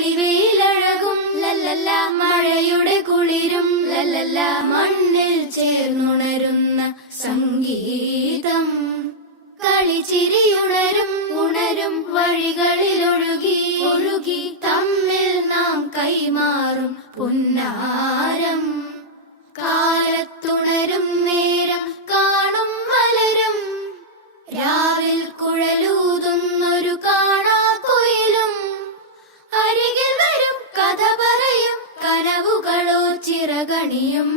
തെളിവെയിലഴകും ലല്ലല്ല, മഴയുടെ കുളിരും ലല്ലല്ല, മണ്ണിൽ ചേർന്നുണരുന്ന സംഗീതം. കളിച്ചിരിയുണരും ഉണരും വഴികളിൽ ഒഴുകി ഒഴുകി തമ്മിൽ നാം കൈമാറും പുന്നാരം. കാലത്തുണരും നേരം കാണും മലരും, രാവിൽ കുഴലൂതുന്നൊരു കാണാക്കുയിലും. അരികിൽ വരും കഥ പറയും കനവുകളോ ചിറകണിയും.